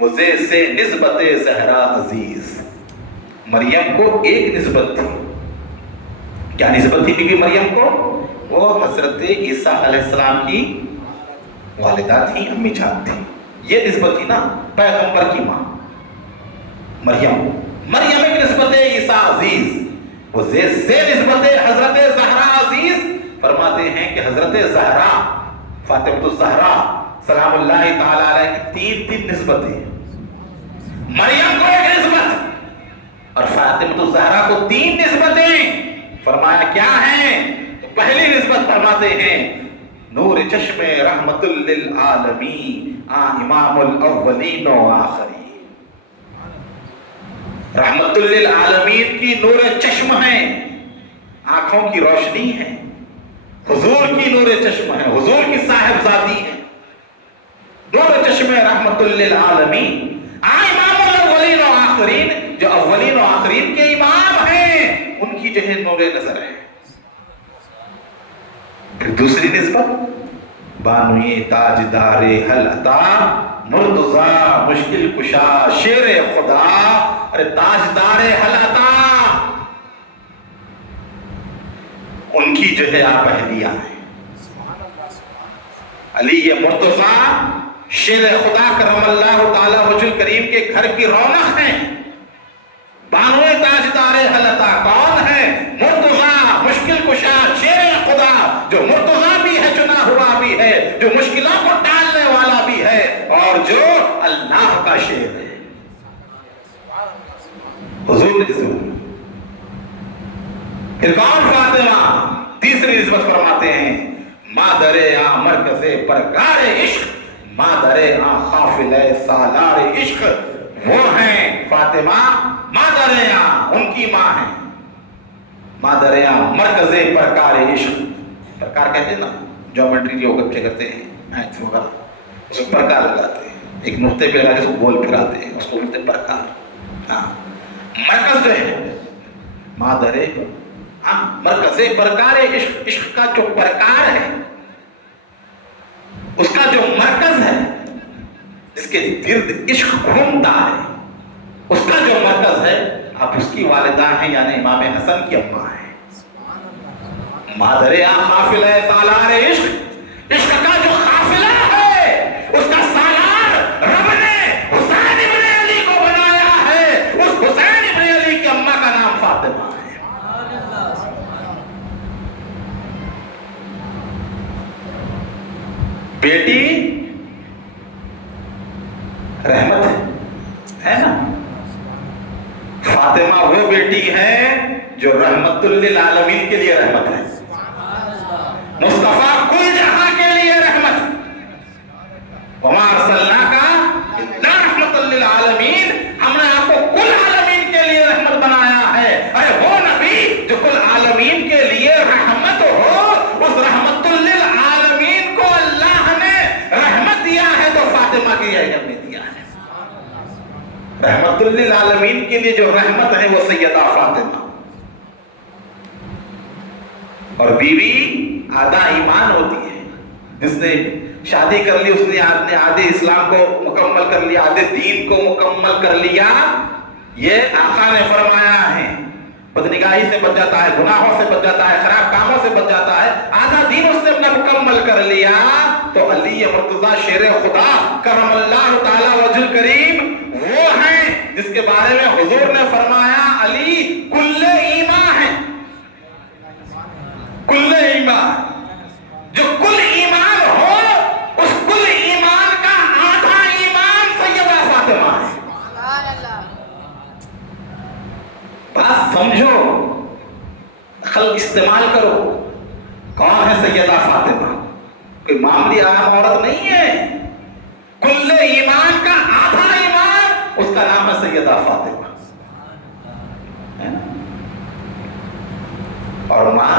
مجھے سے نسبت زہرا عزیز۔ مریم کو ایک نسبت تھی، کیا نسبت تھی بی بی مریم کو؟ وہ حضرت عیسیٰ علیہ السلام کی والدہ تھی، امی جان تھی، یہ نسبت تھی نا، پیغمبر کی ماں مریم۔ مریم ایک نسبت عیسیٰ عزیز، وہ سے نسبت حضرت زہرا عزیز۔ فرماتے ہیں کہ حضرت زہرا فاطمہ الزہرا سلام اللہ تعالی علیہ کی 3 نسبتیں، مریم کو ایک نسبت، اور فاطمہ الزہرا کو 3 نسبتیں، فرمایا کیا ہیں؟ تو پہلی نسبت فرماتے ہیں نور چشم رحمت للعالمین، امام الاولین و آخرین۔ رحمت للعالمین کی نور چشم ہے، آنکھوں کی روشنی ہے، حضور کی نور چشم ہے، حضور کی صاحبزادی ہے، نور چشم رحمت للعالمین، امام الاولین و آخرین، جو اولین و آخرین کے امام ہیں ان کی جو ہے نور نظر ہے۔ پھر دوسری نسبت بانوی تاجدار حل عطا، مرتضی مشکل کشا شیر خدا، ارے تاجدار حل عطا، ان کی جو ہے آپ اہلیہ ہیں۔ علی مرتضی شیر خدا کرم اللہ تعالی وجہ الکریم کے گھر کی رونق ہیں۔ بانوی تاجدار حل عطا کون ہے؟ مرتضی مشکل کشا شیر خدا، جو مرتضی بھی ہے، چنا ہوا بھی ہے، جو مشکلوں کو ٹالنے والا بھی ہے، اور جو اللہ کا شیر ہے۔ حضور نے پھر کون فاطمہ؟ تیسری نسبت فرماتے ہیں مادر آ مرکز پرکار عشق، مادر آ خافل سالار عشق، وہ ہیں فاطمہ مادر آ، ان کی ماں ہیں مادر آ مرکز پرکار عشق۔ پرکار کہتے ہیں نا جیومیٹری جو بچے کرتے ہیں میتھس وغیرہ، اس کو پرکار لگاتے ہیں، ایک نقطے پہ لگا کے اس کو گول پھراتے ہیں، اس کو بولتے ہیں پرکار۔ ہاں مرکز جو ہے مادر، ہاں مرکز پرکار عشق، عشق کا جو پرکار ہے، اس کا جو مرکز ہے، اس کے گرد عشق گھومتا ہے، اس کا جو مرکز ہے، آپ اس کی والدہ ہیں، یعنی امام حسن کی اماں ہیں۔ مادر آ خافلہ سالار عشق، عشق کا جو خافلہ ہے، اس کا سالار رب نے حسین ابن علی کو بنایا ہے، اس حسین ابن علی کی اماں کا نام فاطمہ ہے۔ بیٹی رحمت ہے نا، فاطمہ وہ بیٹی ہے جو رحمت للعالمین کے لیے رحمت ہے، مصطفیٰ کل جہاں کے لیے رحمت، وما ارسلناک الا رحمت للعالمین، ہم نے آپ کو کل عالمین کے لیے رحمت بنایا ہے۔ ارے وہ نبی جو کل عالمین کے لیے رحمت ہو، اس رحمت للعالمین کو اللہ نے رحمت دیا ہے تو فاطمہ کی اہمیت نے دیا ہے۔ رحمت للعالمین کے لیے جو رحمت ہے وہ سیدہ فاطمہ، اور بیوی آدھا ایمان ہوتی ہے، جس نے شادی کر لی اس نے آدھے اسلام کو مکمل کر لیا، آدھے دین کو مکمل کر لیا۔ یہ آقا نے فرمایا ہے، بدنگاہی سے بچ جاتا ہے، گناہوں سے بچ جاتا ہے، خراب کاموں سے بچ جاتا ہے، آدھا دین اس نے اپنا مکمل کر لیا۔ تو علی مرتضی شیر خدا کرم اللہ تعالی وجہ الکریم وہ ہیں جس کے بارے میں حضور نے فرمایا علی کل ایمان ہے، کل ایمان، جو کل ایمان ہو اس کل ایمان کا آدھا ایمان سیدہ فاطمہ ہے۔ بات سمجھو، عقل استعمال کرو، کون ہے سیدہ فاطمہ؟ کوئی معمولی عام عورت نہیں ہے، کل ایمان کا آدھا ایمان، اس کا نام ہے سیدہ فاطمہ۔ اور ماں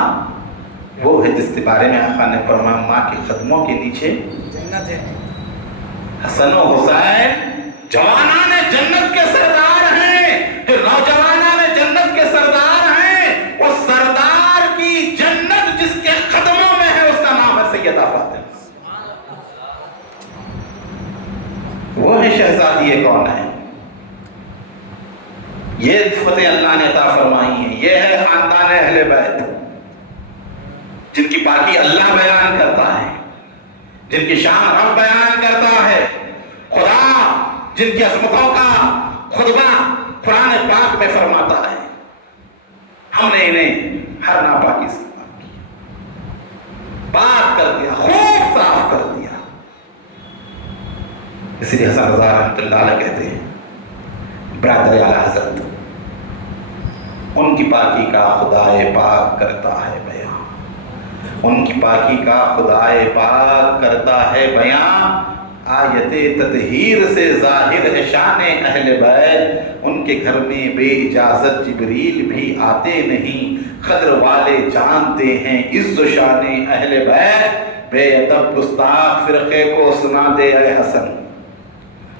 وہ ہے جس کے بارے میں آقا نے فرمایا ماں کے قدموں کے نیچے جنت ہے۔ حسن و حسین جوانان جنت کے سردار ہیں، جو نوجوانان جنت کے سردار ہیں، اس سردار کی جنت جس کے قدموں میں ہے اس کا نام ہے سیدہ فاطمہ۔ وہ ہے شہزادی کون ہے؟ یہ فتح اللہ نے عطا فرمائی ہے، یہ ہے خاندان اہل بیت، جن کی پاکی اللہ بیان کرتا ہے، جن کی شان رب بیان کرتا ہے، خدا جن کی عظمتوں کا خطبہ قرآن پاک میں فرماتا ہے۔ ہم نے انہیں ہر ناپاکی سے پاک کر دیا، خوب صاف کر دیا۔ اس لیے حسن رضا رحمۃ اللہ علیہ کہتے ہیں برادر اعلیٰ حضرت ان کی پاکی کا خدائے پاک کرتا ہے بیان، ان کی پاکی کا خدائے پاک کرتا ہے بیان۔ آیت تطہیر سے ظاہر ہے شان اہل بیت، ان کے گھر میں بے اجازت جبریل بھی آتے نہیں، قدر والے جانتے ہیں عز و شان اہل بیت۔ بے ادب گستاخ فرقے کو سنا دے اے حسن،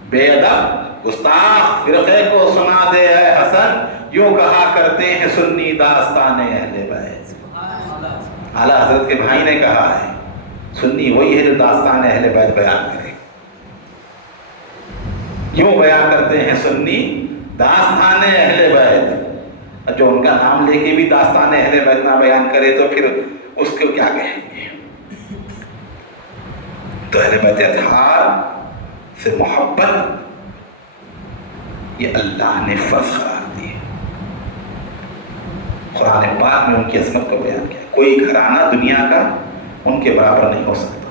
بے ادب گستاخ فرقے کو سنا دے اے حسن، یوں کہا کرتے ہیں سنی داستان اہل بیت۔ اعلیٰ حضرت کے بھائی نے کہا ہے سنی وہی ہے جو داستان اہل بیت بیان کرے، یوں بیان کرتے ہیں سنی داستان اہل بیت۔ جو ان کا نام لے کے بھی داستان اہل بیت نہ بیان کرے تو پھر اس کو کیا کہیں گے؟ تو اہل بیت اطہار سے محبت یہ اللہ نے فرض قرار دی۔ قرآن پاک میں ان کی عظمت کو بیان کیا، کوئی گھرانہ دنیا کا ان کے برابر نہیں ہو سکتا،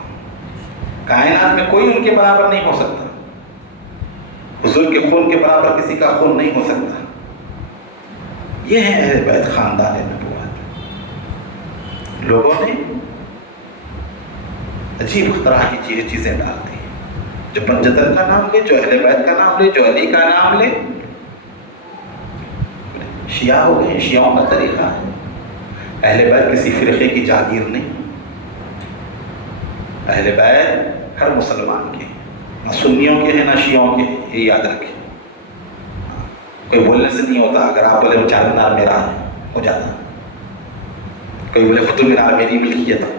کائنات میں کوئی ان کے برابر نہیں ہو سکتا، حضور کے خون کے برابر کسی کا خون نہیں ہو سکتا۔ یہ ہے اہل بیت خاندان نبوت۔ لوگوں نے عجیب طرح کی چیزیں ڈال دی، جو پنجتن کا نام لے، جو اہل بیت کا نام لے، جو علی کا نام لے، شیعہ ہو گئے۔ شیعوں کا طریقہ ہے، اہل بیت کسی فرقے کی جاگیر نہیں، اہل بیت ہر مسلمان کے، نہ سنیوں کے ہیں نہ شیعوں کے ہیں، یہ یاد رکھیں۔ کوئی بولنے سے نہیں ہوتا، اگر آپ بولے چار مینار میرا ہے ہو جاتا، کوئی بولے قطب مینار میری ملکیت ہے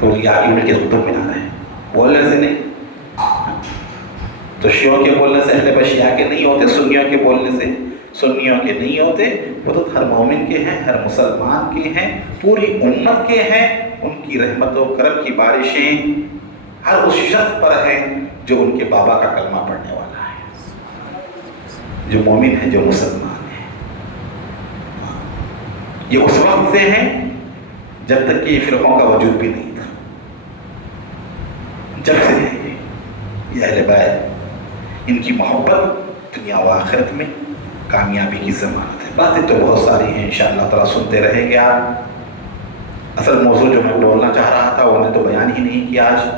تو یہ آپ کی ملکیت قطب مینار ہے، بولنے سے نہیں۔ تو شیعوں کے بولنے سے اہل بیت شیعہ کے نہیں ہوتے، سنیوں کے بولنے سے سنیوں کے نہیں ہوتے، وہ تو ہر مومن کے ہیں، ہر مسلمان کے ہیں، پوری امت کے ہیں۔ ان کی رحمت و کرم کی بارشیں ہر اس شخص پر ہیں جو ان کے بابا کا کلمہ پڑھنے والا ہے، جو مومن ہے، جو مسلمان ہے۔ یہ اس وقت سے ہیں جب تک کہ یہ فرقوں کا وجود بھی نہیں تھا، جب سے ہیں یہ اہل بیت، ان کی محبت دنیا و آخرت میں کامیابی کی ضمانت ہے۔ باتیں تو بہت ساری ہیں، انشاءاللہ تعالیٰ سنتے رہیں گے آپ۔ اصل موضوع جو میں بولنا چاہ رہا تھا وہ نے تو بیان ہی نہیں کیا آج،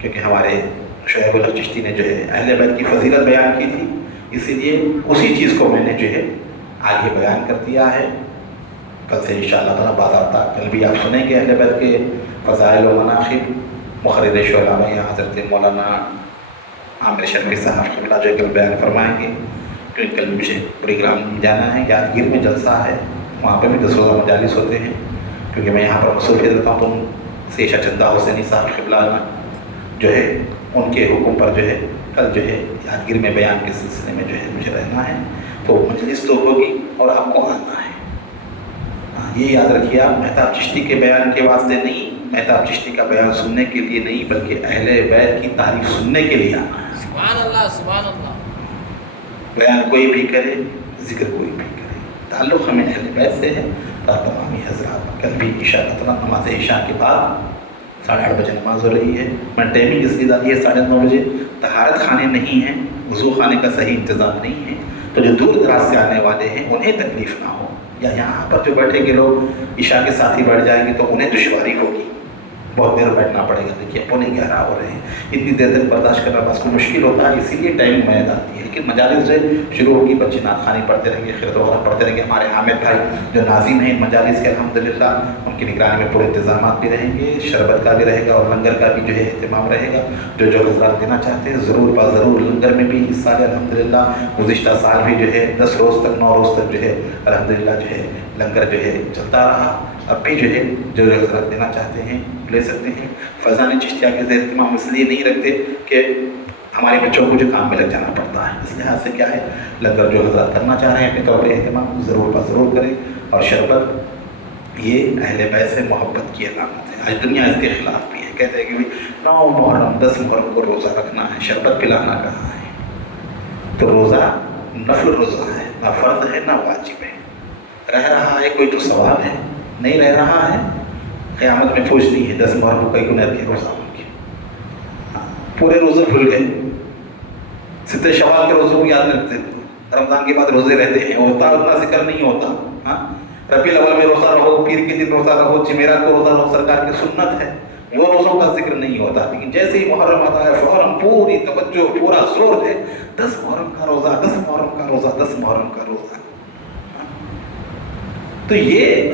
کیونکہ ہمارے شعیب الحق چشتی نے جو ہے اہل بیت کی فضیلت بیان کی تھی، اسی لیے اسی چیز کو میں نے جو ہے آگے بیان کر دیا ہے۔ کل سے انشاءاللہ تعالیٰ باضابطہ کل بھی آپ سنیں گے اہل بیت کے فضائل و مناقب۔ مخرج شعراء میں حضرت مولانا عامر شرفی صاحب قبلہ جو کل بیان فرمائیں گے، کیونکہ کل مجھے پروگرام جانا ہے، یادگیر میں جلسہ ہے، وہاں پہ بھی 10 روزہ مجالس ہوتے ہیں، کیونکہ میں یہاں پر مصروفیت رہتا ہوں تو ان سیشہ چندہ حسینی صاحب قبلہ جو ہے ان کے حکم پر جو ہے کل جو ہے یادگیر میں بیان کے سلسلے میں جو ہے مجھے رہنا ہے، تو مجلس تو ہوگی اور آپ کو آنا ہے۔ یہ یاد رکھیے آپ، مہتاب چشتی کے بیان کے واسطے نہیں، مہتاب چشتی کا بیان سننے کے لیے نہیں، بلکہ اہل بیت کی تعریف سننے کے لیے آنا ہے۔ سبحان اللہ، سبحان اللہ۔ بیان کوئی بھی کرے، ذکر کوئی بھی کرے، تعلق ہمیں اہل بیت سے ہے۔ تمامی حضرات کل بھی انشاءاللہ تعالیٰ نماز عشاء کے بعد 8:30 بجے نماز ہو رہی ہے۔ میں ٹائمنگ اس لیے ڈالی ہے 9:30 بجے، طہارت خانے نہیں ہیں، وضو خانے کا صحیح انتظام نہیں ہے، تو جو دور دراز سے آنے والے ہیں انہیں تکلیف نہ ہو، یا یہاں پر جو بیٹھے گے لوگ عشاء کے ساتھ ہی بیٹھ جائیں گے تو انہیں دشواری ہوگی، بہت دیر بیٹھنا پڑے گا۔ دیکھیے 11:45 ہو رہے ہیں، اتنی دیر تک برداشت کرنا بس کو مشکل ہوتا ہے، اسی لیے ٹائم میں آتی ہے۔ لیکن مجالس جو شروع ہوگی، بچے نعت خوانی پڑھتے رہیں گے، خیرت وغیرہ پڑھتے رہیں گے۔ ہمارے حامد بھائی جو ناظم ہیں مجالس کے الحمدللہ، ان کی نگرانی میں پورے انتظامات بھی رہیں گے، شربت کا بھی رہے گا اور لنگر کا بھی جو ہے اہتمام رہے گا۔ جو حضرات دینا چاہتے ہیں ضرور ضرور لنگر میں بھی حصہ لیں الحمدللہ۔ گزشتہ سال بھی جو ہے 10 روز تک 9 روز تک جو ہے الحمدللہ جو ہے لنگر جو ہے چلتا رہا۔ اب بھی جو ہے جو حضرات دینا چاہتے ہیں لے سکتے ہیں۔ فیضان چشتیہ کے زیر اہتمام اس لیے نہیں رکھتے کہ ہمارے بچوں کو جو کام میں لگ جانا پڑتا ہے، اس لحاظ سے کیا ہے لنگر جو حضرات کرنا چاہ رہے ہیں اپنے طور پہ اہتمام ضرور کریں۔ اور شربت یہ اہل بیت سے محبت کی علامت ہے۔ آج دنیا اس کے خلاف بھی ہے، کہتے ہیں کہ 9 محرم 10 محرم کو روزہ رکھنا ہے، شربت پلانا کہاں ہے؟ تو روزہ نفل روزہ ہے، نہ فرض ہے نہ واجب ہے۔ رہ رہا ہے کوئی تو ثواب ہے، نہیں رہ رہا ہے قیامت میں پوچھنی ہے 10 محرم کو کئی گنہ کے روزہ ہوں گے۔ پورے روزے بھول گئے، 7 شوال کے روزوں کو یاد رکھتے رمضان کے بعد روزے رہتے ہیں، ہوتا اتنا ذکر نہیں ہوتا. ہاں ربیع الاول میں روزہ رہو، پیر کے دن روزہ رہو، جمعرات کو روزہ رہو، سرکار کی سنت ہے، وہ روزوں کا ذکر نہیں ہوتا. لیکن جیسے ہی محرم آتا ہے فوراً پوری توجہ پورا زور ہے 10 محرم کا روزہ، 10 محرم کا روزہ، 10 محرم کا روزہ. تو یہ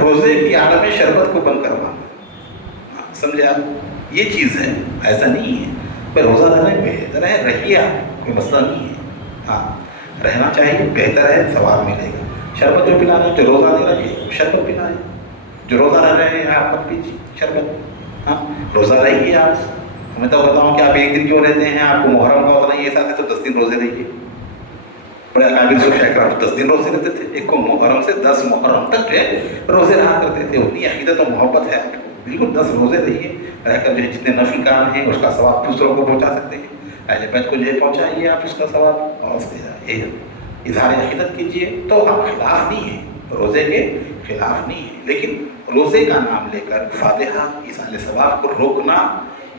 روزے کی عالم شربت کو بند کروانا، سمجھے آپ؟ یہ چیز ہے، ایسا نہیں ہے. پر روزہ رہنا بہتر ہے، رہیے آپ، کوئی مسئلہ نہیں ہے. ہاں رہنا چاہیے، بہتر ہے، ثواب ملے گا. شربت جو پلا رہے ہیں، جو روزہ دے رہے ہیں شربت پلائیں، جو روزہ رہ رہے ہیں آپ مت پیجیے شربت. ہاں روزہ رہیے آپ. میں تو بتاؤں کہ آپ ایک دن کیوں رہتے ہیں، آپ کو محرم کا اتنا ہی احساس ہے تو 10 دن روزے رہیے. بڑے اکابر صوفیاء 10 دن روزے رہتے تھے، ایک کو محرم سے 10 محرم تک جو ہے روزے رہا کرتے تھے. اتنی عقیدت و محبت ہے آپ کو، بالکل 10 روزے رہیے، رہ کر جو ہے جتنے نفل کام ہیں اس کا ثواب دوسروں کو پہنچا سکتے ہیں. اہل بیت کو جو ہے پہنچائیے آپ اس کا ثواب، اور اس کے اظہار عقیدت کیجیے. تو ہم خلاف نہیں ہیں، روزے کے خلاف نہیں ہیں، لیکن روزے کا نام لے کر فاتحہ ایصال ثواب کو روکنا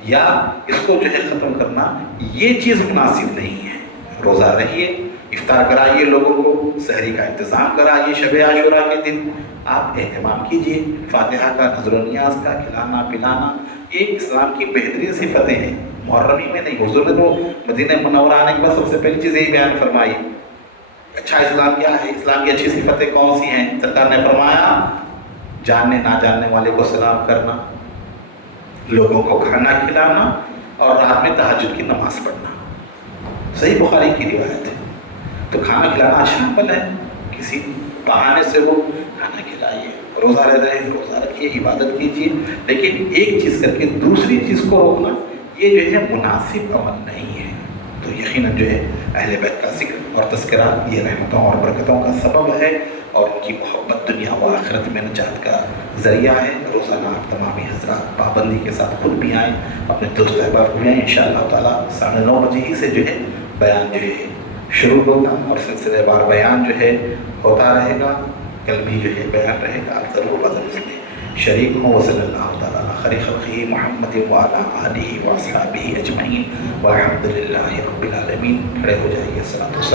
یا اس کو جو ہے ختم کرنا، یہ چیز مناسب نہیں ہے. روزہ رہیے، افطار کرائیے لوگوں کو، سحری کا انتظام کرائیے، شب عاشوراء کے دن آپ اہتمام کیجیے. فاتحہ کا، نذر و نیاز کا، کھلانا پلانا، یہ اسلام کی بہترین صفتیں ہیں. محرم ہی میں نہیں، حضور نے تو مدینہ منورہ آنے کے بعد سب سے پہلی چیز یہی بیان فرمائی. اچھا اسلام کیا ہے، اسلام کی اچھی صفتیں کون سی ہیں؟ سرکار نے فرمایا جاننے نہ جاننے والے کو سلام کرنا، لوگوں کو کھانا کھلانا، اور رات میں تہجد کی نماز پڑھنا. صحیح بخاری کی روایت ہے. تو کھانا کھلانا اچھا عمل ہے، کسی بہانے سے وہ کھانا کھلائیے. روزہ رہ رہے ہیں، روزہ رکھیے، عبادت کیجیے، لیکن ایک چیز کر کے دوسری چیز کو روکنا یہ جو ہے مناسب عمل نہیں ہے. تو یقیناً جو ہے اہل بیت کا ذکر اور تذکرہ یہ رحمتوں اور برکتوں کا سبب ہے، اور ان کی محبت دنیا و آخرت میں نجات کا ذریعہ ہے. روزانہ آپ تمامی حضرات پابندی کے ساتھ خود بھی آئیں، اپنے دوست احباب کو بھی آئیں. انشاءاللہ تعالیٰ 9:30 بجے ہی سے جو ہے بیان جو ہے شروع ہوگا، اور سلسلے وار بیان جو ہے ہوتا رہے گا. کل بھی جو ہے بیان رہے گا، آپ ضرور بدل میں شریک ہوں. وصلی اللہ تعالیٰ علی خیر خلقہ محمد وعلی آلہ واصحابہ اجمعین والحمد للہ رب العالمین. کھڑے ہو جائیے. الصلاۃ والسلام